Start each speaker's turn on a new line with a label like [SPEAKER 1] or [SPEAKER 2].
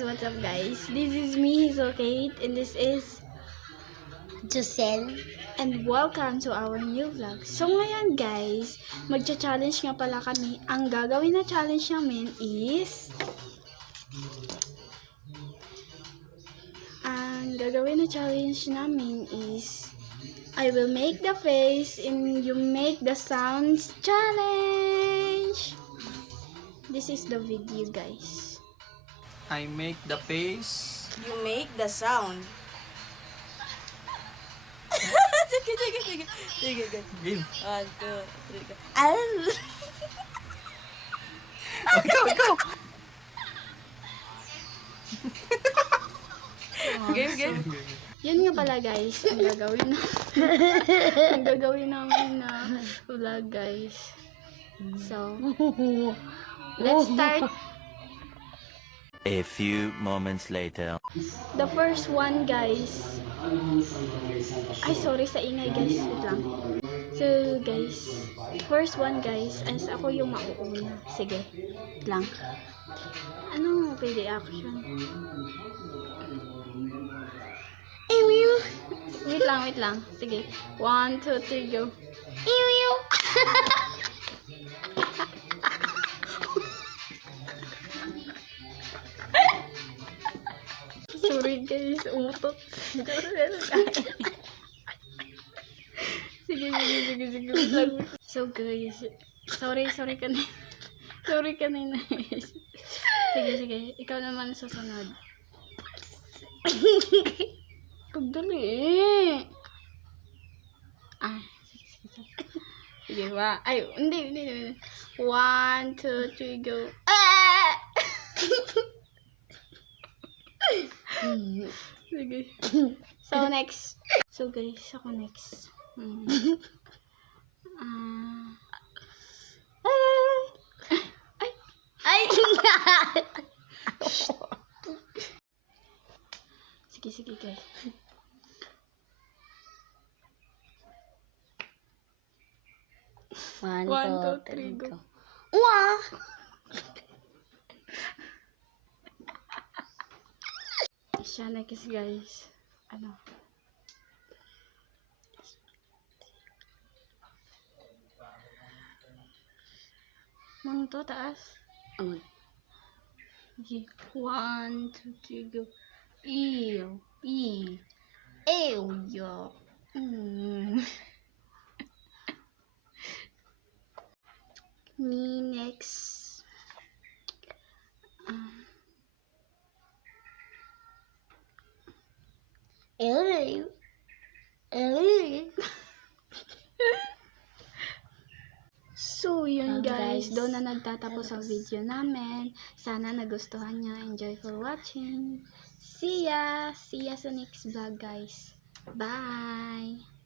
[SPEAKER 1] what's up guys? This is me, Hazel Kate, and this is
[SPEAKER 2] Giselle.
[SPEAKER 1] and welcome to our new vlog. So ngayon guys, magcha-challenge nga pala kami. Ang gagawin na challenge namin is ang gagawin na challenge namin is I will make the face and you make the sounds challenge. This is the video guys.
[SPEAKER 3] I make the face.
[SPEAKER 2] You make the sound. sige, sige, sige. Sige, sige.
[SPEAKER 3] Game.
[SPEAKER 2] One, two, three, go. Al!
[SPEAKER 3] ikaw, ikaw.
[SPEAKER 2] game, game.
[SPEAKER 1] Yun nga pala guys, ang gagawin na ang gagawin namin na vlog guys. So, let's start.
[SPEAKER 4] A few moments later.
[SPEAKER 1] The first one guys. Ay, sorry sa ingay guys. Wait lang. So, guys. First one guys. As ako yung mauuna. Sige. Wait lang. Ano pwede action? Ew, ew. Wait lang, wait lang. Sige. One, two, three, go. Ew, ew. Sorry guys, umutot. sige, sige, sige, sige. So guys, sorry, sorry kanina. Sorry kanina guys. Sige, sige. Ikaw naman susunod. Pagdali eh. Ah, sige, sige, sige. Sige, wa. Ay, hindi, hindi, hindi. One, two, three, go. Ah! Sige. So, next. So, guys, ako next. Hmm. Ah. ay! Ay! sige, sige, guys.
[SPEAKER 2] One,
[SPEAKER 1] One,
[SPEAKER 2] two, three, go.
[SPEAKER 1] go.
[SPEAKER 2] Wah!
[SPEAKER 1] Next, guys. Ano? Ano to, taas?
[SPEAKER 2] Amoy.
[SPEAKER 1] Okay. One, two, three, go. Ew. Ew. Ew, yo. Mm. Me next.
[SPEAKER 2] Ew. Ew.
[SPEAKER 1] So, yun
[SPEAKER 2] Um,
[SPEAKER 1] guys,
[SPEAKER 2] guys,
[SPEAKER 1] doon na nagtatapos ang video namin. Sana nagustuhan nyo. Enjoy for watching. See ya! See ya sa next vlog guys. Bye!